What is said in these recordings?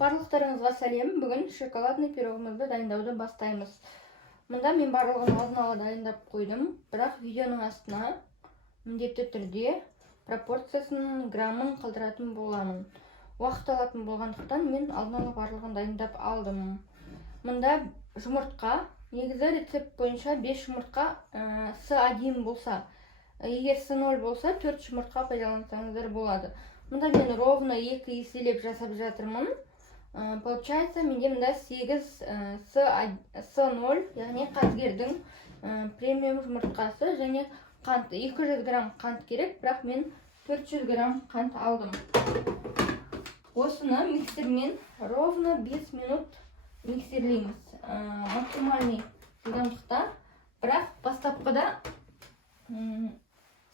Барлықтарыңызға сәлем. Бүгін шоколадный пирогымызды дайындауды бастаймыз. Мұнда мен барлығын алдын ала дайындап қойдым, бірақ видеоның астына міндетті түрде пропорциясын, граммын қалдыратын боламын. Уақыт алатын болғандықтан мен алдын ала барлығын дайындап алдым. Мұнда жұмыртқа, негізі рецепт бойынша 5 жұмыртқа С1 болса, егер С0 болса 4 жұмыртқа пайдалансаңыздар болады. Мұнда мен ровно 2 еселеп жасап жатырмын. Получается, менде мында 8 С0, яғни қазгердің премиум жұмыртқасы және қант. 200 грамм қант керек, бірақ мен 400 грамм қант алдым. Осыны миксермен ровно 5 минут миксерлейміз. Максимальный жылдамдықта, бірақ бастапқыда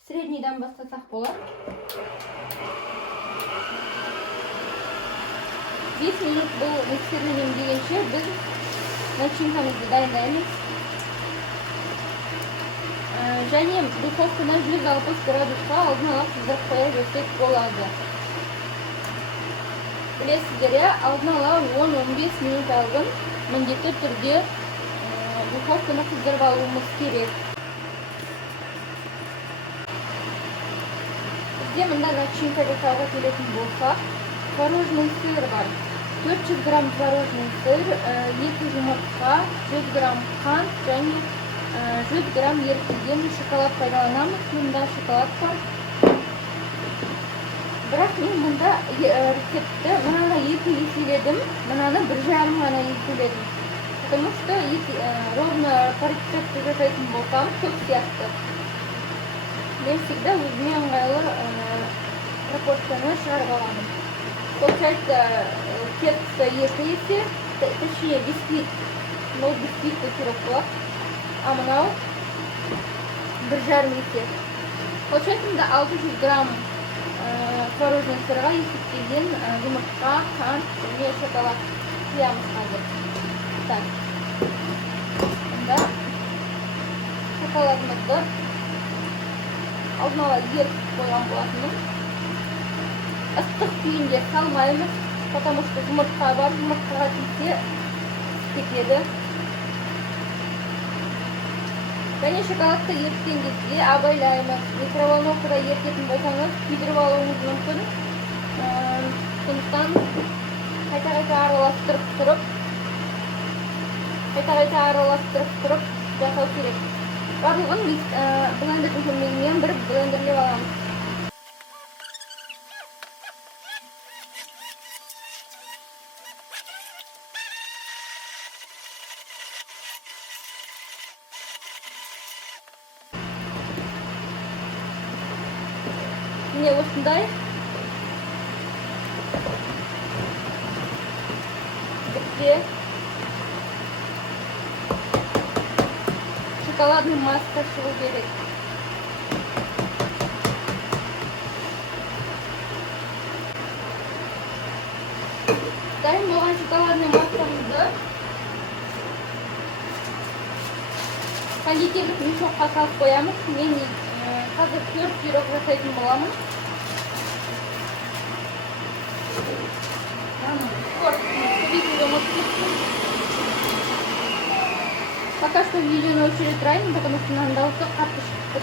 среднийдан бастасақ болады. 5 минут бұл миксерлеймін дегенше біз начинкамызды дайындаймыз. Және духовканы 160 градусқа алдын ала қыздырып қоя берсек болады. Білесіздер, алдын ала 10-15 минут алдын міндетті түрде духовканы қыздырып алуымыз керек. Бізде мында начинка жасауға келетін болсақ, творожный сыр бар. 400 грамм творожный сыр, 2 жұмыртқа, 100 грамм қант және 100 грамм ерітілген шоколад пайдаланамыз. Мұнда шоколад бар. Бірақ мен мұнда рецепті мынаны 2 еселедім, мынаны 1,5 ғана еселедім. Потому что ровно по рецепту жасайтын болсам, көп сияқты. Мен всегда өзіме ыңғайлы пропорцияны шығарып аламын. Получается, тесто 2 есе, точнее бисквит, но бисквитті сироп болады, а мынау 1,5 есе. Получается, мында 600 грамм творожный сырға есептелген жұмыртқа, қант және шоколад құямыз қазір. Так, мында шоколадымызды алдын ала ерітіп қойған болатынмын. Ыстық күйінде салмаймыз, потому что жұмыртқа бар, жұмыртқаға тисе кетеді. Және шоколадты еріткен кезде абайлаймыз. Микроволновкада ерітетін болсаңыз, күйдіріп алуыңыз мүмкін. Сондықтан қайта-қайта араластырып тұрып жасау керек. Барлығын блендердің көмегімен бір блендерлеп аламыз. Міне осындай бізге шоколадный масса шығу керек. Дайын болған шоколадный массамызды кондитерлік мешокқа салып қоямыз. Мен қазір 4 пирог жасайтын боламын. Пока что видео не очень правильно, потому что нам дался карточку.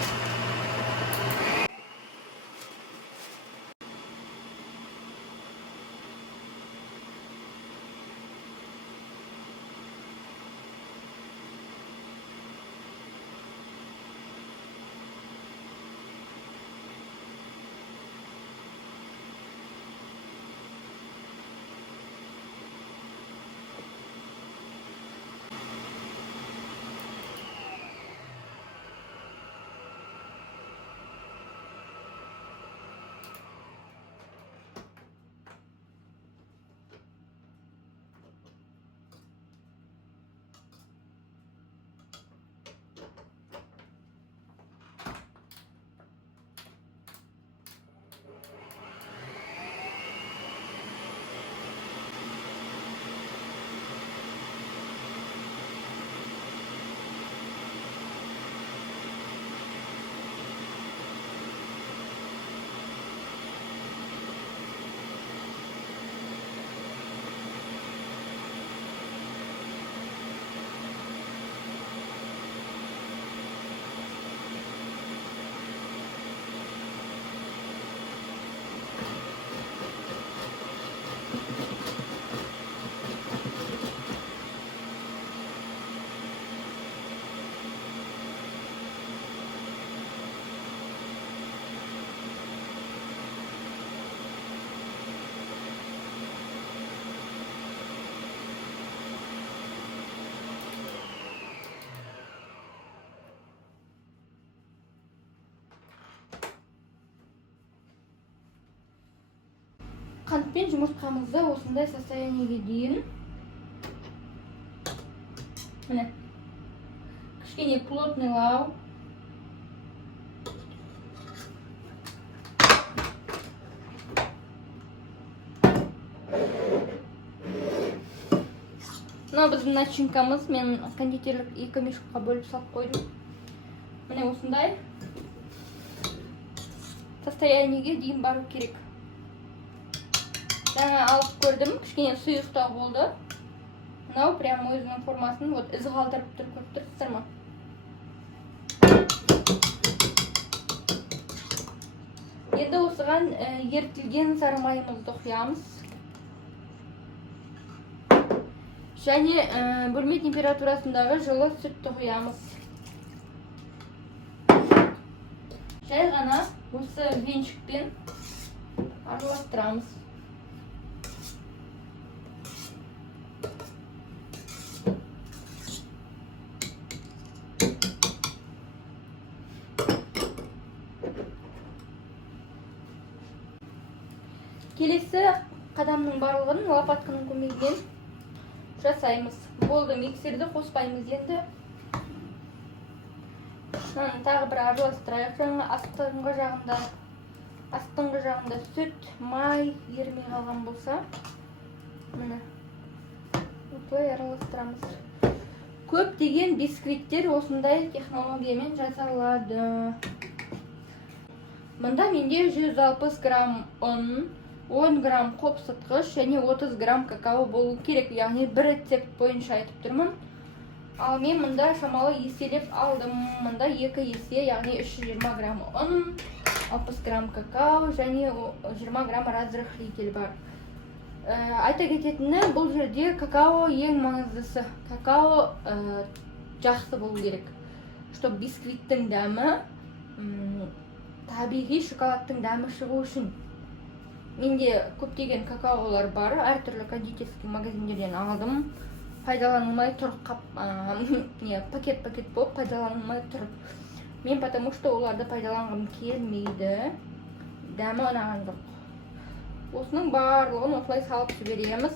қант пен жұмыртқамызды осындай состояниеге дейін міне кішкене плотныйлау. Мына біздің начинкамыз, мен кондитерлік 2 мешкқа бөліп салып қойдым. Міне осындай состояниеге дейін бару керек. Жаңа алып көрдім, кішкене сұйықтау болды. Мынау прям өзінің формасын вот із қалдырып тұр, көріп тұрсыздар ма? Енді осыған ертілген сары майымызды құямыз. Және бөлме температурасындағы жылы сүтті құямыз. Жай ғана осы венчикпен араластырамыз. Келесі қадамның барлығын лопатканың көмегімен жасаймыз. Болды, миксерді қоспаймыз енді. Тағы бір араластырайық. Жаңа астыңғы жағында сүт, май ермей қалған болса, міне осылай араластырамыз. Көптеген бисквиттер осындай технологиямен жасалады. Мұнда менде 160 грамм ұн, 10 грамм қопсытқыш және 30 грамм какао болу керек. Яғни бір рецепт бойынша айтып тұрмын. Ал мен мұнда шамалы еселеп алдым. Мұнда 2 есе, яғни 320 грамм ұн, 60 грамм какао және 20 грамм разрыхлитель бар. Айта кететіні, бұл жерде какао ең маңыздысы. Какао жақсы болу керек. Чтобы бисквиттің дәмі, табиғи шоколадтың дәмі шығу үшін. Менде көптеген какаолар бар, әртүрлі кондитерский магазиндерден алдым. Пайдаланылмай тұрып, пакет болып пайдаланылмай тұрып. Мен потому что оларды пайдаланғым келмейді. Дәмі ұнаған жоқ. Осының барлығын осылай салып жібереміз.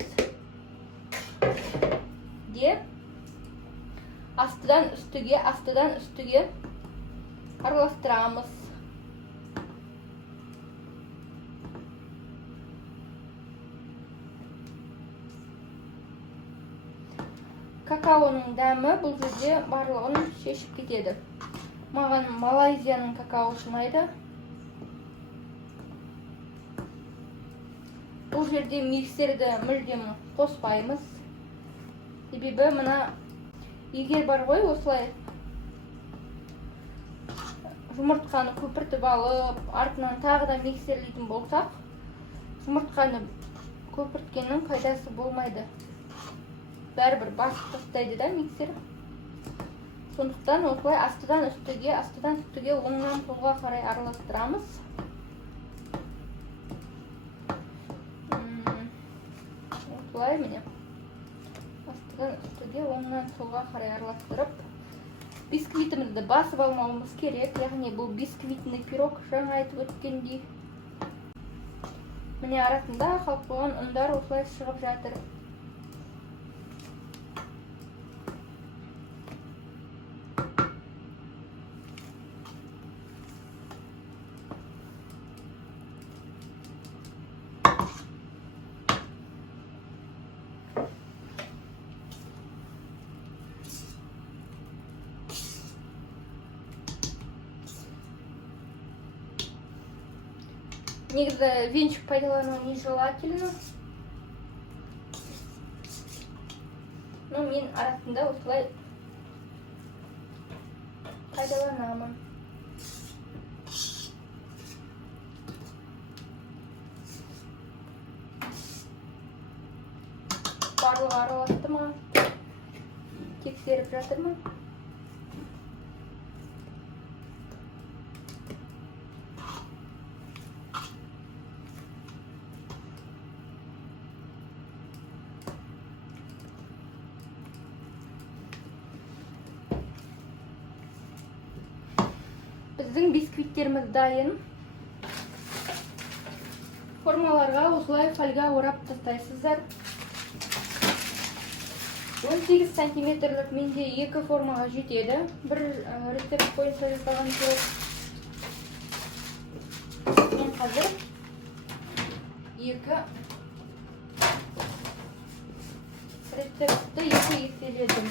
Астыдан үстіге араластырамыз. Какаоның дәмі бұл жерде барлығын шешіп кетеді. Маған Малайзияның какаосы ұнайды. Бұл жерде миксерді мүлдем қоспаймыз. Себебі мына егер бар ғой осылай жұмыртқаны көпіртіп алып, артынан тағы да миксерлейтін болсақ, жұмыртқаны көпірткеннің пайдасы болмайды. Бәрібір басып тастайды да миксер. Сондықтан осылай астыдан үстіге оңнан солға қарай араластырамыз. Осылай міне. Астыдан үстіге оңнан солға қарай араластырып, бисквитімізді басып алмауымыз керек. Яғни бұл бисквитный пирог, жаңа айтып өткендей. Міне арасында қалып қойған ұндар осылай шығып жатыр. Негізі венчик пайдалану нежелательно. Но мен арасында осылай пайдаланамын. Барлығы араласты ма? Тексеріп жатырмын. Біздің бисквиттеріміз дайын. формаларға осылай фольга орап тастайсыздар. 18 сантиметрлік менде 2 формаға жетеді. Бір рецепт бойынша жасалған пирог. Мен қазір 2 рецептті 2 еселедім.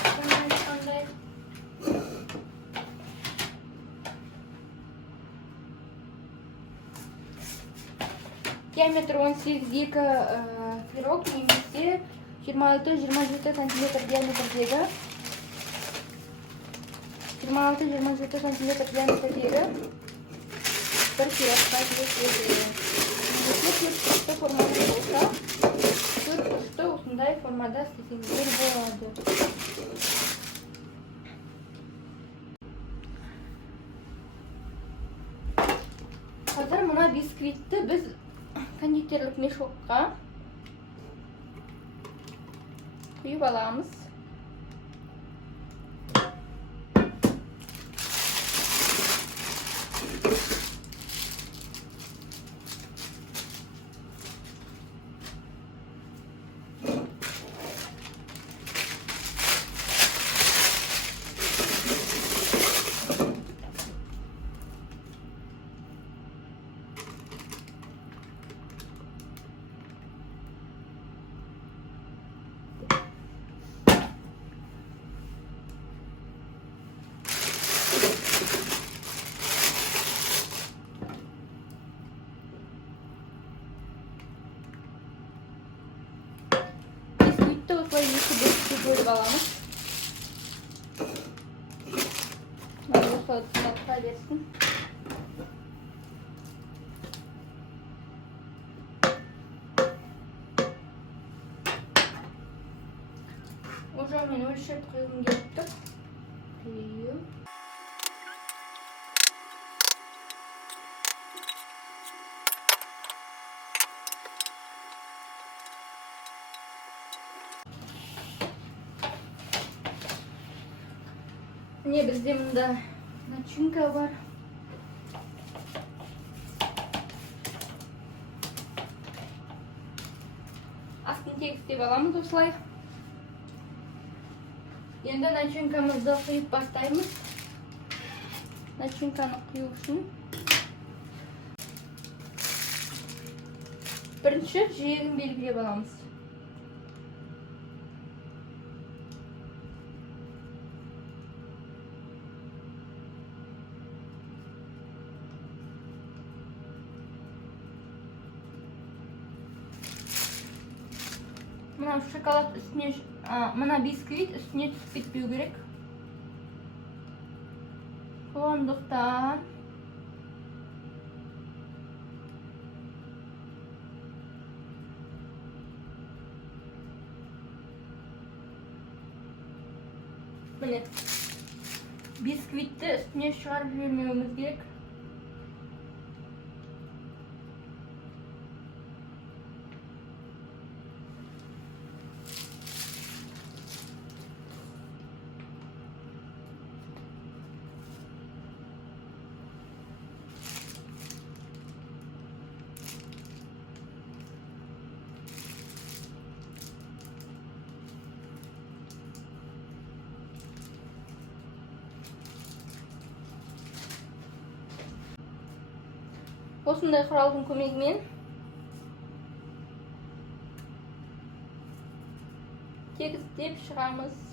Қандай диаметр 18 пирог немесе 26-27 сантиметр диаметрдегі 26-27 сантиметр диаметрдегі бір пирогқа жетеді. Немесе 4 ұшты формада болса, 4 ұшты осындай формада істесеңіздер болады. Қазір мына бисквитті біз кондитерлік мешокқа құйып аламыз. Осылай екі бөлікке бөліп аламыз. Осылай тұра берсін. Уже мен өлшеп құйғым келіп тұр. Міне бізде мұнда начинка бар. Астын тегістеп аламыз осылай. Енді начинкамызды құйып бастаймыз. Начинканы құю үшін бірінші жиегін белгілеп аламыз. Мына шоколад үстіне, мына бисквит үстіне түсіп кетпеу керек. Сондықтан міне бисквитті үстіне шығарып жібермеуіміз керек. Осындай құралдың көмегімен тегістеп шығамыз.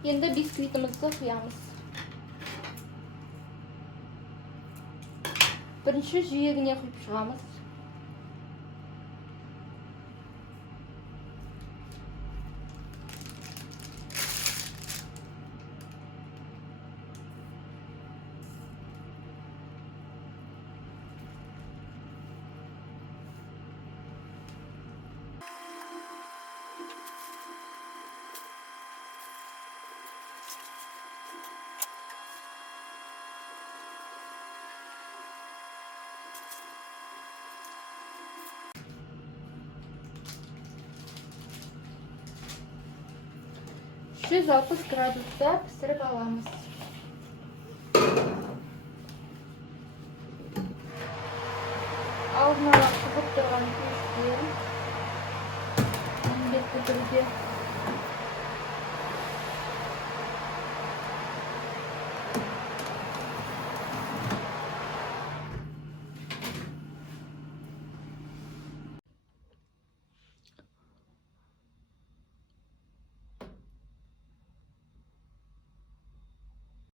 Енді бисквитімізді құямыз. Бірінші жиегіне құйып шығамыз. Жүз 60 градуста пісіріп аламыз. Алдын ала қызып тұрған пеште міндетті түрде